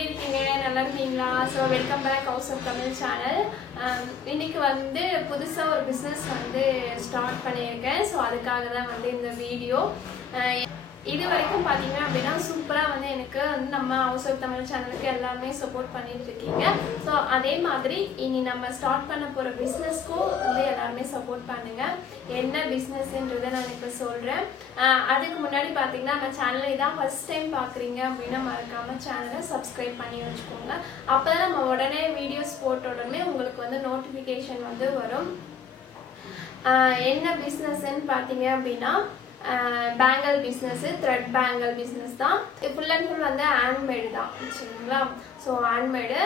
எப்படி இருக்கீங்க? நல்லா இருக்கீங்களா? So welcome back house of Tamil channel. இன்னைக்கு வந்து புதுசாக ஒரு பிஸ்னஸ் வந்து ஸ்டார்ட் பண்ணியிருக்கேன். ஸோ அதுக்காக தான் வந்து இந்த வீடியோ. இது வரைக்கும் பார்த்தீங்க அப்படின்னா சூப்பராக வந்து எனக்கு வந்து நம்ம ஹவுஸ் ஆஃப் தமிழ் சேனலுக்கு எல்லாருமே சப்போர்ட் பண்ணிட்டு இருக்கீங்க. ஸோ அதே மாதிரி இனி நம்ம ஸ்டார்ட் பண்ண போகிற பிஸ்னஸ்க்கும் வந்து எல்லாருமே சப்போர்ட் பண்ணுங்க. என்ன பிஸ்னஸ்ன்றதை நான் இப்போ சொல்கிறேன். அதுக்கு முன்னாடி பார்த்தீங்கன்னா நம்ம சேனலை இதான் ஃபர்ஸ்ட் டைம் பார்க்குறீங்க அப்படின்னா மறக்காமல் சேனலை சப்ஸ்கிரைப் பண்ணி வச்சுக்கோங்க. அப்போ தான் நம்ம உடனே வீடியோஸ் போட்ட உடனே உங்களுக்கு வந்து நோட்டிஃபிகேஷன் வந்து வரும். என்ன பிஸ்னஸ்ன்னு பார்த்தீங்க அப்படின்னா bangle business, thread bangle business தான். ஃபுல் அண்ட் ஃபுல் வந்து ஹேண்ட்மேடு தான், சரிங்களா? ஸோ ஹேண்ட்மேடு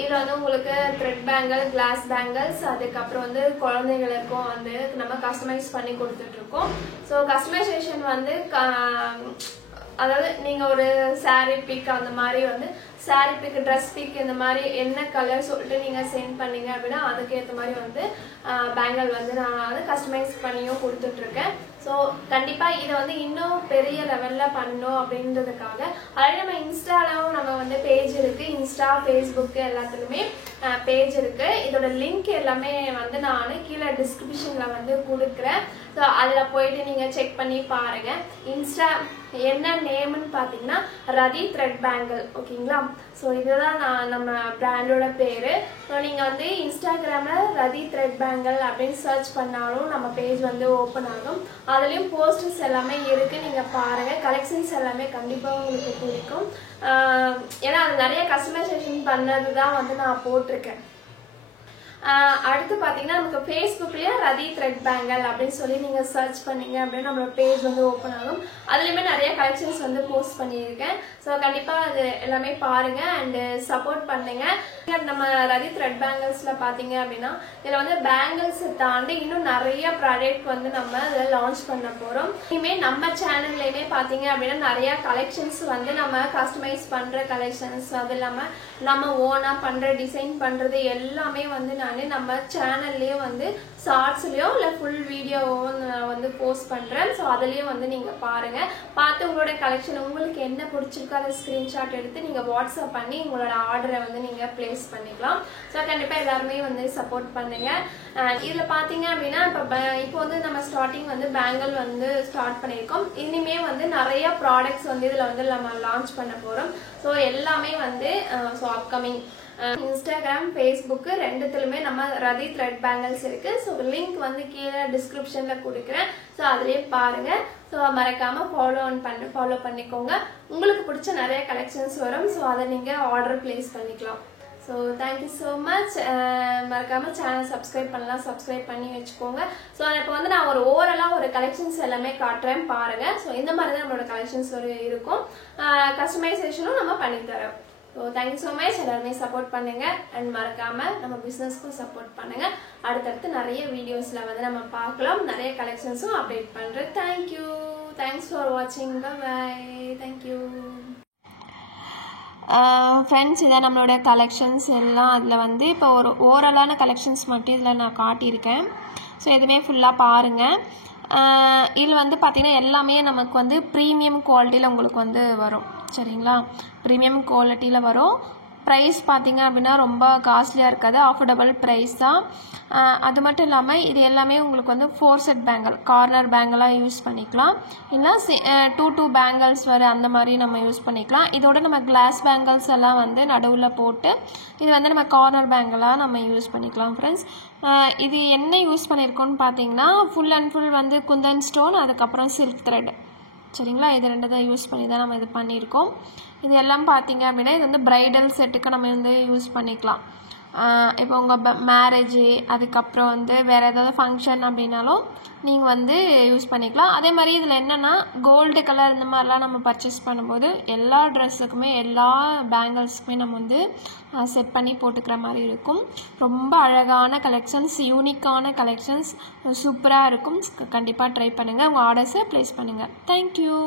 இதில் வந்து உங்களுக்கு த்ரெட் பேங்கல், கிளாஸ் பேங்கல்ஸ், அதுக்கப்புறம் வந்து குழந்தைகளுக்கும் வந்து நம்ம கஸ்டமைஸ் பண்ணி கொடுத்துட்ருக்கோம். ஸோ கஸ்டமைசேஷன் வந்து அதாவது நீங்கள் ஒரு சாரீ பிக் அந்த மாதிரி வந்து சாரீ பிக், ட்ரெஸ் பிக் இந்த மாதிரி என்ன கலர் சொல்லிட்டு நீங்கள் சென்ட் பண்ணீங்க அப்படின்னா அதுக்கேற்ற மாதிரி வந்து பேங்கல் வந்து நான் வந்து கஸ்டமைஸ் பண்ணியும் கொடுத்துட்ருக்கேன். ஸோ கண்டிப்பாக இதை வந்து இன்னும் பெரிய லெவலில் பண்ணணும் அப்படின்றதுக்காக அதே நம்ம இன்ஸ்டாலும் நம்ம வந்து பேஜ் இருக்குது. இன்ஸ்டா, ஃபேஸ்புக்கு எல்லாத்துலேயுமே பேஜ் இருக்குது. இதோட லிங்க் எல்லாமே வந்து நான் கீழே டிஸ்கிரிப்ஷனில் வந்து கொடுக்குறேன். ஸோ அதில் போயிட்டு நீங்கள் செக் பண்ணி பாருங்கள். இன்ஸ்டா என்ன நேம்னு பார்த்தீங்கன்னா ரதி த்ரெட் பேங்கல், ஓகேங்களா? ஸோ இதுதான் நம்ம பிராண்டோட பேர். ஸோ நீங்கள் வந்து இன்ஸ்டாகிராமில் ரதி த்ரெட் பேங்கல் அப்படின்னு சர்ச் பண்ணாலும் நம்ம பேஜ் வந்து ஓப்பன் ஆகும். அதுலேயும் போஸ்டர்ஸ் எல்லாமே இருக்குது, நீங்கள் பாருங்கள். கலெக்ஷன்ஸ் எல்லாமே கண்டிப்பாக உங்களுக்கு பிடிக்கும். ஏன்னா அது நிறைய கஸ்டமைசேஷன் பண்ணது தான் வந்து நான் போட்டிருக்கேன். அடுத்து பார்த்தீங்கன்னா நமக்கு ஃபேஸ்புக்லேயே ரதி த்ரெட் பேங்கல் அப்படின்னு சொல்லி நீங்கள் சர்ச் பண்ணீங்க அப்படின்னு நம்மளோட பேஜ் வந்து ஓப்பன் ஆகும். அதுலேயுமே நிறைய கலெக்ஷன்ஸ் வந்து போஸ்ட் பண்ணியிருக்கேன். ஸோ கண்டிப்பாக அது எல்லாமே பாருங்கள் அண்டு சப்போர்ட் பண்ணுங்கள். நம்ம ரதி த்ரெட் பேங்கல்ஸில் பார்த்தீங்க அப்படின்னா இதில் வந்து பேங்கிள்ஸை தாண்டி இன்னும் நிறைய ப்ராடக்ட் வந்து நம்ம இதில் லான்ச் பண்ண போகிறோம். இனிமேல் நம்ம சேனல்லையுமே பார்த்தீங்க அப்படின்னா நிறைய கலெக்ஷன்ஸ் வந்து நம்ம கஸ்டமைஸ் பண்ணுற கலெக்ஷன்ஸ், அது இல்லாமல் நம்ம ஓனாக பண்ணுற டிசைன் பண்ணுறது எல்லாமே வந்து நம்ம சேனல்லையே வந்து ஷார்ட்ஸ்லயோ இல்லை ஃபுல் வீடியோவோ நான் வந்து போஸ்ட் பண்ணுறேன். ஸோ அதுலேயும் வந்து நீங்கள் பாருங்கள். பார்த்து உங்களோட கலெக்ஷன் உங்களுக்கு என்ன பிடிச்சிருக்கோ அதை ஸ்க்ரீன்ஷாட் எடுத்து நீங்கள் வாட்ஸ்அப் பண்ணி உங்களோட ஆர்டரை வந்து நீங்கள் ப்ளேஸ் பண்ணிக்கலாம். ஸோ கண்டிப்பாக எல்லாருமே வந்து சப்போர்ட் பண்ணுங்கள். இதில் பார்த்தீங்க அப்படின்னா இப்போ வந்து நம்ம ஸ்டார்டிங் வந்து பேங்கல் வந்து ஸ்டார்ட் பண்ணியிருக்கோம். இனிமே வந்து நிறைய ப்ராடக்ட்ஸ் வந்து இதில் வந்து நம்ம லான்ச் பண்ண போகிறோம். ஸோ எல்லாமே வந்து ஸோ அப்கமிங் இன்ஸ்டாகிராம், ஃபேஸ்புக்கு ரெண்டுத்துலையுமே நம்ம ரதி த்ரெட் பேங்கல்ஸ் இருக்குது. ஸோ லிங்க் வந்து கீழே டிஸ்கிரிப்ஷனில் கொடுக்குறேன். ஸோ அதுலேயே பாருங்கள். ஸோ மறக்காமல் ஃபாலோ பண்ணிக்கோங்க. உங்களுக்கு பிடிச்ச நிறைய கலெக்ஷன்ஸ் வரும். ஸோ அதை நீங்கள் ஆர்டர் ப்ளேஸ் பண்ணிக்கலாம். So thank you so much. மறக்காமல் சேனல் சப்ஸ்கிரைப் பண்ணி வச்சுக்கோங்க. ஸோ இப்போ வந்து நான் ஒரு ஓவராலாக ஒரு கலெக்ஷன்ஸ் எல்லாமே காட்டுறேன் பாருங்கள். ஸோ இந்த மாதிரி தான் நம்மளோட கலெக்ஷன்ஸ் இருக்கும். கஸ்டமைசேஷனும் நம்ம பண்ணித்தரோம். So thank you so much. எல்லாருமே சப்போர்ட் பண்ணுங்கள் அண்ட் மறக்காமல் நம்ம பிஸ்னஸ்க்கும் சப்போர்ட் பண்ணுங்கள். அடுத்தடுத்து நிறைய வீடியோஸில் வந்து நம்ம பார்க்கலாம். நிறைய கலெக்ஷன்ஸும் அப்டேட் பண்ணுறேன். தேங்க்ஸ் ஃபார் வாட்சிங். பை. Thank you friends. இதான் நம்மளோட கலெக்ஷன்ஸ் எல்லாம். அதில் வந்து இப்போ ஒரு ஓவராலான கலெக்ஷன்ஸ் மட்டும் இதில் நான் காட்டியிருக்கேன். ஸோ எதுவுமே ஃபுல்லாக பாருங்கள். இதில் வந்து பார்த்திங்கன்னா எல்லாமே நமக்கு வந்து ப்ரீமியம் குவாலிட்டியில் உங்களுக்கு வந்து வரும், சரிங்களா? ப்ரீமியம் குவாலிட்டியில் வரும். ப்ரைஸ் பார்த்திங்க அப்படின்னா ரொம்ப காஸ்ட்லியாக இருக்காது, அஃபோர்டபுள் ப்ரைஸ் தான். அது மட்டும் இல்லாமல் இது எல்லாமே உங்களுக்கு வந்து 4 செட் பேங்கல், கார்னர் பேங்கலாக யூஸ் பண்ணிக்கலாம். இல்லை 2 பேங்கல்ஸ் வர அந்த மாதிரி நம்ம யூஸ் பண்ணிக்கலாம். இதோட நம்ம கிளாஸ் பேங்கல்ஸ் எல்லாம் வந்து நடுவில் போட்டு இது வந்து நம்ம கார்னர் பேங்கலாக நம்ம யூஸ் பண்ணிக்கலாம் ஃப்ரெண்ட்ஸ். இது என்ன யூஸ் பண்ணியிருக்கோன்னு பார்த்தீங்கன்னா ஃபுல் அண்ட் ஃபுல் வந்து குந்தன் ஸ்டோன், அதுக்கப்புறம் சில்க் த்ரெட், சரிங்களா? இது ரெண்டு தான் யூஸ் பண்ணி தான் நம்ம இது பண்ணியிருக்கோம். இது எல்லாம் பார்த்தீங்க அப்படின்னா இது வந்து ப்ரைடல் செட்டுக்கு நம்ம வந்து யூஸ் பண்ணிக்கலாம். இப்போ உங்கள் மேரேஜு, அதுக்கப்புறம் வந்து வேறு ஏதாவது ஃபங்க்ஷன் அப்படின்னாலும் நீங்கள் வந்து யூஸ் பண்ணிக்கலாம். அதே மாதிரி இதில் என்னென்னா கோல்டு கலர் இந்த மாதிரிலாம் நம்ம பர்ச்சேஸ் பண்ணும்போது எல்லா ட்ரெஸ்ஸுக்குமே எல்லா பேங்கிள்ஸுக்குமே நம்ம வந்து செட் பண்ணி போட்டுக்கிற மாதிரி இருக்கும். ரொம்ப அழகான கலெக்ஷன்ஸ், யூனிக்கான கலெக்ஷன்ஸ், சூப்பராக இருக்கும். கண்டிப்பாக ட்ரை பண்ணுங்கள். உங்கள் ஆர்டர்ஸை ப்ளேஸ் பண்ணுங்கள். தேங்க்யூ.